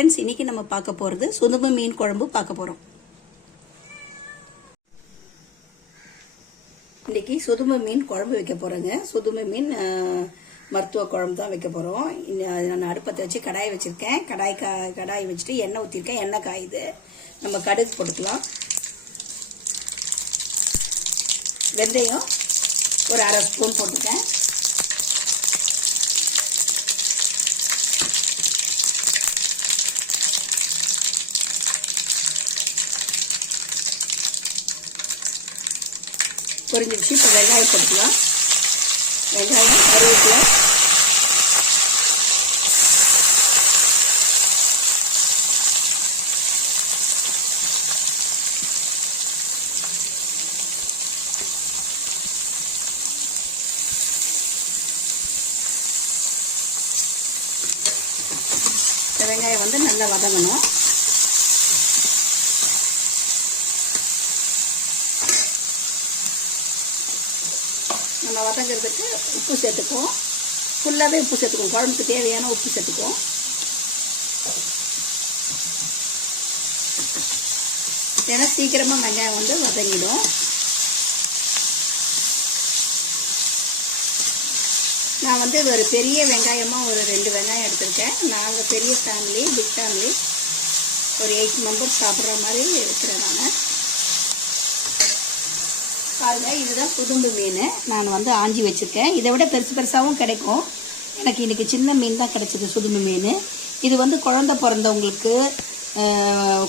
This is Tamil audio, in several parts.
ஃப்ரெண்ட்ஸ் இன்னைக்கு நம்ம பார்க்க போகிறது சுதும்பு மீன் குழம்பு பார்க்க போகிறோம் இன்னைக்கு சுதும்பு மீன் குழம்பு வைக்க போகிறேங்க சுதும்பு மீன் மருத்துவ குழம்பு தான் வைக்க போகிறோம் நான் அடுப்பத்தை வச்சு கடாய் வச்சுருக்கேன். கடாய் கா கடாய் வச்சுட்டு எண்ணெய் ஊற்றிருக்கேன் எண்ணெய் காயுது. நம்ம கடுகு போட்டுக்கலாம். வெந்தயம் ஒரு அரை ஸ்பூன் போட்டுக்கேன் பொரிஞ்சிருச்சு இப்போ வெங்காயம் போட்டுக்கலாம். வெங்காயம் கருவேப்பிலை. வெங்காயம் வந்து நல்லா வதங்கணும். நம்ம வதங்கிறதுக்கு உப்பு சேர்த்துக்குவோம். ஃபுல்லாகவே உப்பு சேர்த்துக்குவோம். குழம்புக்கு தேவையான உப்பு சேர்த்துக்குவோம். ஏன்னா சீக்கிரமாக வெங்காயம் வந்து வதங்கிடும். நான் வந்து ஒரு பெரிய வெங்காயமாக ஒரு ரெண்டு வெங்காயம் எடுத்திருக்கேன். நாங்கள் பெரிய ஃபேமிலி பிக் ஃபேமிலி ஒரு எயிட் மெம்பர்ஸ் சாப்பிட்ற மாதிரி இருக்கிறேன் நான் பாருங்க இதுதான் குதும்பு மீன். நான் வந்து ஆஞ்சி வச்சுருக்கேன். இதை விட பெருசு பெருசாகவும் கிடைக்கும். எனக்கு இன்றைக்கி சின்ன மீன் தான் கிடச்சிது சுதும்பு மீன். இது வந்து குழந்த பிறந்தவங்களுக்கு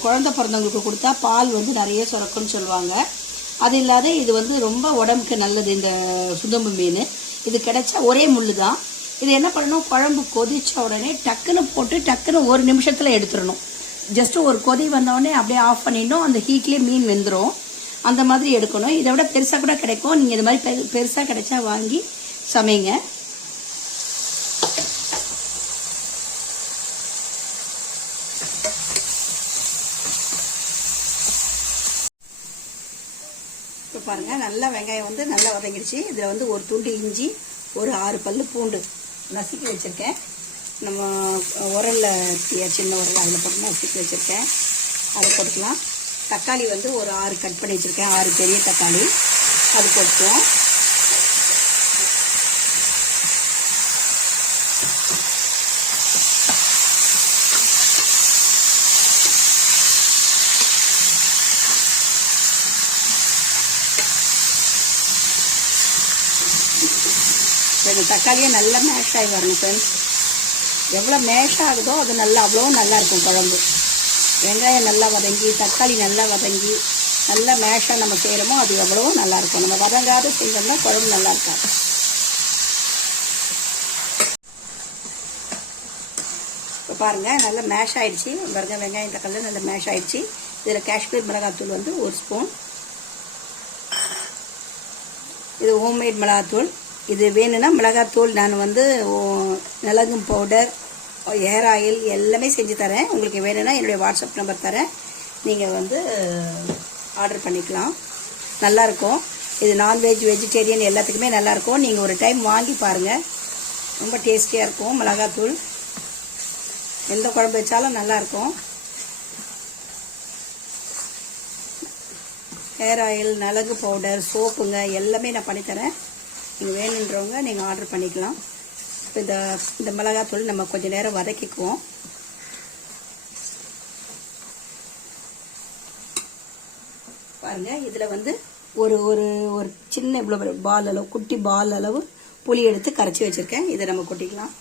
குழந்த பிறந்தவங்களுக்கு கொடுத்தா பால் வந்து நிறைய சுரக்கும்னு சொல்லுவாங்க. அது இல்லாத இது வந்து ரொம்ப உடம்புக்கு நல்லது இந்த சுதும்பு மீன். இது கிடைச்சா ஒரே முள்ளு தான். இது என்ன பண்ணணும்? குழம்பு கொதிச்ச உடனே டக்குன்னு போட்டு டக்குன்னு ஒரு நிமிஷத்தில் எடுத்துடணும். ஜஸ்ட்டு ஒரு கொதி வந்தோடனே அப்படியே ஆஃப் பண்ணிடணும். அந்த ஹீட்லேயே மீன் வெந்துடும் அந்த மாதிரி எடுக்கணும். இதை விட பெருசாக கூட கிடைக்கும். நீங்கள் இது மாதிரி பெரு பெருசாக கிடைச்சா வாங்கி சமைங்க. இப்போ பாருங்கள் நல்லா வெங்காயம் வந்து நல்லா வதங்கிடுச்சு. இதில் வந்து ஒரு துண்டு இஞ்சி ஒரு ஆறு பல்லு பூண்டு நசுக்கி வச்சுருக்கேன். நம்ம உரலில் சின்ன உரல் அதில் போட்டு நசுக்கி வச்சுருக்கேன். அதை போட்டுக்கலாம். தக்காளி வந்து ஒரு ஆறு கட் பண்ணி வச்சுருக்கேன். ஆறு பெரிய தக்காளி. அது போட்டுக்குவோம். இந்த தக்காளியே நல்லா மேஷ் ஆகி வரணும் ஃப்ரெண்ட்ஸ் எவ்வளோ மேஷ் ஆகுதோ அது நல்லா அவ்வளோ நல்லாயிருக்கும் குழம்பு. வெங்காயம் நல்லா வதங்கி தக்காளி நல்லா வதங்கி நல்லா மேஷாக நம்ம செய்கிறோமோ அது எவ்வளவோ நல்லாயிருக்கும். நம்ம வதங்காத செஞ்சோம்னா குழம்பு நல்லா இருக்காது இப்போ பாருங்கள் நல்லா மேஷ் ஆயிடுச்சு. பாருங்க வெங்காயம் தக்காளி நல்லா மேஷ் ஆயிடுச்சு. இதில் காஷ்மீர் மிளகாத்தூள் வந்து ஒரு ஸ்பூன் இது ஹோம்மேட் மிளகாத்தூள். இது வேணும்னா மிளகாத்தூள் நான் வந்து மிளகும் பவுடர் Oh, ஹேர் ஆயில் எல்லாமே செஞ்சு தரேன். உங்களுக்கு வேணும்னா என்னுடைய வாட்ஸ்அப் நம்பர் தரேன். நீங்கள் வந்து ஆர்டர் பண்ணிக்கலாம். நல்லாயிருக்கும். இது நான்வெஜ் வெஜிடேரியன் எல்லாத்துக்குமே நல்லாயிருக்கும். நீங்கள் ஒரு டைம் வாங்கி பாருங்கள் ரொம்ப டேஸ்டியாக இருக்கும். மிளகாத்தூள். எந்த குழம்பு வச்சாலும் நல்லாயிருக்கும். ஹேர் ஆயில் நலகு பவுடர் சோப்புங்க எல்லாமே நான் பண்ணித்தரேன். நீங்கள் வேணுன்றவங்க நீங்கள் ஆர்டர் பண்ணிக்கலாம். இந்த இந்த மிளகாத்தூள் நம்ம கொஞ்சம் நேரம் வதக்கிக்குவோம். பாருங்க இதில் வந்து ஒரு ஒரு ஒரு சின்ன இவ்வளோ பால் அளவு குட்டி பால் அளவு புளி எடுத்து கரைச்சி வச்சுருக்கேன். இதை நம்ம கொட்டிக்கலாம்.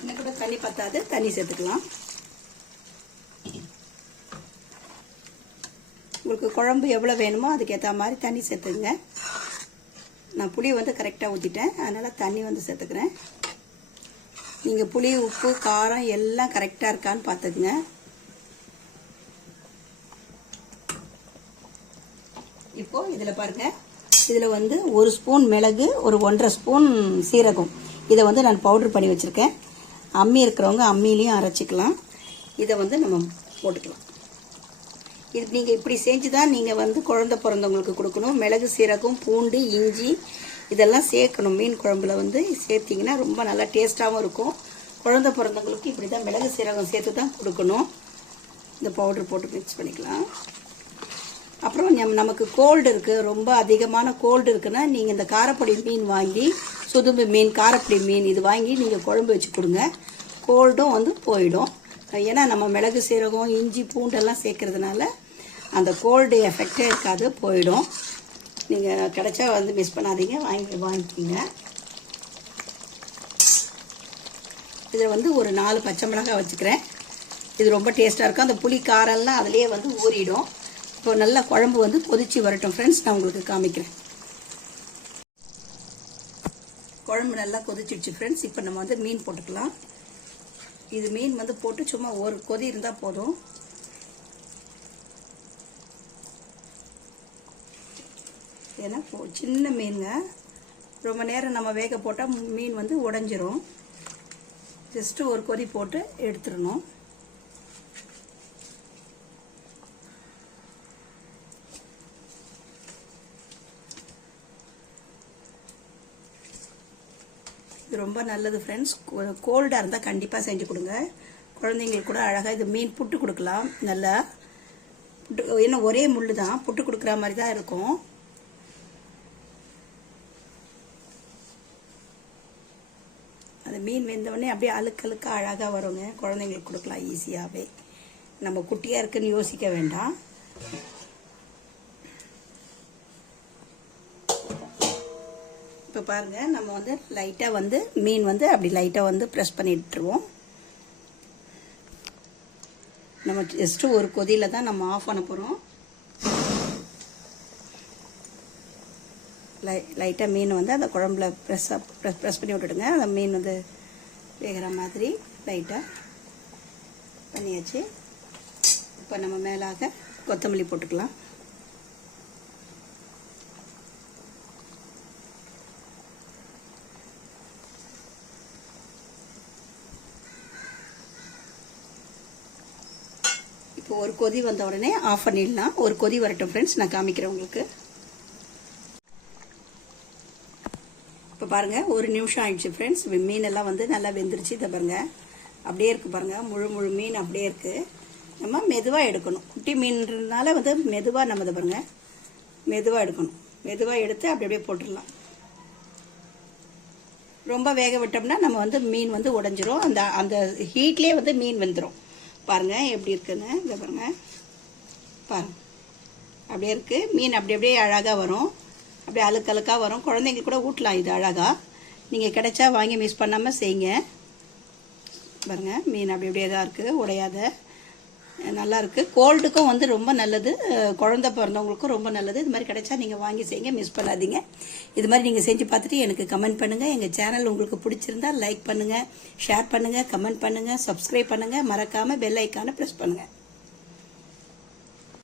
இன்னும் கூட தண்ணி பத்தாது தண்ணி சேர்த்துக்கலாம். உங்களுக்கு குழம்பு எவ்வளோ வேணுமோ அதுக்கேற்ற மாதிரி தண்ணி சேர்த்துங்க. நான் புளி வந்து கரெக்டாக ஊற்றிட்டேன் அதனால் தண்ணி வந்து சேர்த்துக்கிறேன். நீங்கள் புளி உப்பு காரம் எல்லாம் கரெக்டாக இருக்கான்னு பார்த்துக்குங்க. இப்போது இதில் பாருங்கள் இதில் வந்து ஒரு ஸ்பூன் மிளகு ஒரு ஒன்றரை ஸ்பூன் சீரகம். இதை வந்து நான் பவுடர் பண்ணி வச்சுருக்கேன். அம்மி இருக்கிறவங்க அம்மிலையும் அரைச்சிக்கலாம். இதை வந்து நம்ம போட்டுக்கலாம். இது நீங்கள் இப்படி செஞ்சு தான் நீங்கள் வந்து குழந்த பிறந்தவங்களுக்கு கொடுக்கணும். மிளகு சீரகம் பூண்டு இஞ்சி இதெல்லாம் சேர்க்கணும். மீன் குழம்புல வந்து சேர்த்திங்கன்னா ரொம்ப நல்லா டேஸ்ட்டாகவும் இருக்கும். குழந்த பிறந்தவங்களுக்கு இப்படி தான் மிளகு சீரகம் சேர்த்து தான் கொடுக்கணும். இந்த பவுடர் போட்டு மிக்ஸ் பண்ணிக்கலாம். அப்புறம் நம் நமக்கு கோல்டு இருக்குது ரொம்ப அதிகமான கோல்டு இருக்குன்னா நீங்கள் இந்த காரப்பொடி மீன் வாங்கி சுதும்பு மீன் காரப்பொடி மீன் இது வாங்கி நீங்கள் குழம்பு வச்சு கொடுங்க. கோல்டும் வந்து போயிடும். ஏன்னா நம்ம மிளகு சீரகம் இஞ்சி பூண்டெல்லாம் சேர்க்கறதுனால அந்த கோல்டு எஃபெக்டே இருக்காது போயிடும். நீங்கள் கிடைச்சா வந்து மிஸ் பண்ணாதீங்க வாங்கி வாங்கிக்கிங்க. இதில் வந்து ஒரு நாலு பச்சை மிளகாய் வச்சுக்கிறேன். இது ரொம்ப டேஸ்ட்டாக இருக்கும். அந்த புளி காரெல்லாம் அதிலே வந்து ஊறிடும். இப்போ நல்லா குழம்பு வந்து கொதிச்சு வரட்டும். ஃப்ரெண்ட்ஸ் நான் உங்களுக்கு காமிக்கிறேன். குழம்பு நல்லா கொதிச்சிடுச்சு ஃப்ரெண்ட்ஸ் இப்போ நம்ம வந்து மீன் போட்டுக்கலாம். இது மீன் வந்து போட்டு சும்மா ஒரு கொதி இருந்தால் போதும். ஏன்னா சின்ன மீனுங்க. ரொம்ப நேரம் நம்ம வேக போட்டால் மீன் வந்து உடஞ்சிரும். ஜஸ்ட்டு ஒரு கொதி போட்டு எடுத்துடணும். இது ரொம்ப நல்லது ஃப்ரெண்ட்ஸ் கோல்டாக இருந்தால் கண்டிப்பாக செஞ்சு கொடுங்க. குழந்தைங்களுக்கு கூட அழகாக இது மீன் புட்டு கொடுக்கலாம். நல்லா புட்டு ஏன்னா ஒரே முள்ளு தான். புட்டு கொடுக்குற மாதிரி தான் இருக்கும். அந்த மீன் வெந்தவொடனே அப்படியே அழுக்கழுக்க அழகாக வருங்க. குழந்தைங்களுக்கு கொடுக்கலாம் ஈஸியாகவே நம்ம குட்டியாக இருக்குன்னு யோசிக்க வேண்டாம். இப்போ பாருங்கள் நம்ம வந்து லைட்டாக வந்து மீன் வந்து அப்படி லைட்டாக வந்து ப்ரெஸ் பண்ணிட்டுருவோம். நம்ம ஜஸ்ட்டு ஒரு கொதியில் தான் நம்ம ஆஃப் பண்ண போகிறோம் லை லைட்டாக மீன் வந்து அந்த குழம்புல ப்ரெஸ் ப்ரெஸ் ப்ரெஸ் பண்ணி விட்டுடுங்க. அந்த மீன் வந்து வேகிற மாதிரி லைட்டாக பண்ணியாச்சு. இப்போ நம்ம மேலாக கொத்தமல்லி போட்டுக்கலாம். இப்போ ஒரு கொதி வந்த உடனே ஆஃப் பண்ணிடலாம். ஒரு கொதி வரட்டும் ஃப்ரெண்ட்ஸ் நான் காமிக்கிறேன் உங்களுக்கு. இப்போ பாருங்கள் ஒரு நிமிஷம் ஆயிடுச்சு ஃப்ரெண்ட்ஸ் மீனெல்லாம் வந்து நல்லா வெந்துருச்சு. இதை பாருங்கள் அப்படியே இருக்குது பாருங்கள் முழு முழு மீன் அப்படியே இருக்குது நம்ம மெதுவாக எடுக்கணும். குட்டி மீன்றதுனால வந்து மெதுவாக நம்ம இதை பாருங்கள் மெதுவாக எடுக்கணும். மெதுவாக எடுத்து அப்படி அப்படியே போட்டுடலாம். ரொம்ப வேக விட்டோம்னா நம்ம வந்து மீன் வந்து உடஞ்சிரும். அந்த அந்த ஹீட்லேயே வந்து மீன் வெந்துடும் பாருங்கள் எப்படி இருக்குன்னு. இதை பாருங்க. பாருங்க. அப்படியே இருக்குது மீன் அப்படி அப்படியே அழகாக வரும். அப்படியே அழுக்கழுக்காக வரும். குழந்தைங்க கூட ஊட்டலாம் இது அழகாக நீங்கள் கிடைச்சா வாங்கி மிஸ் பண்ணாமல் செய்யுங்க. பாருங்கள் மீன் அப்படி அப்படியே தான் இருக்குது உடையாத. நல்லாயிருக்கு கோல்டுக்கும் வந்து ரொம்ப நல்லது. குழந்த குழந்தை பிறந்தவங்களுக்கும் ரொம்ப நல்லது. இது மாதிரி கிடைச்சா நீங்கள் வாங்கி செய்யுங்க. மிஸ் பண்ணாதீங்க. இது மாதிரி நீங்கள் செஞ்சு பார்த்துட்டு எனக்கு கமெண்ட் பண்ணுங்கள் எங்கள் சேனல் உங்களுக்கு பிடிச்சிருந்தா லைக் பண்ணுங்கள் ஷேர் பண்ணுங்கள் கமெண்ட் பண்ணுங்கள் சப்ஸ்கிரைப் பண்ணுங்கள் மறக்காமல் பெல் ஐக்கானை ப்ரெஸ் பண்ணுங்கள்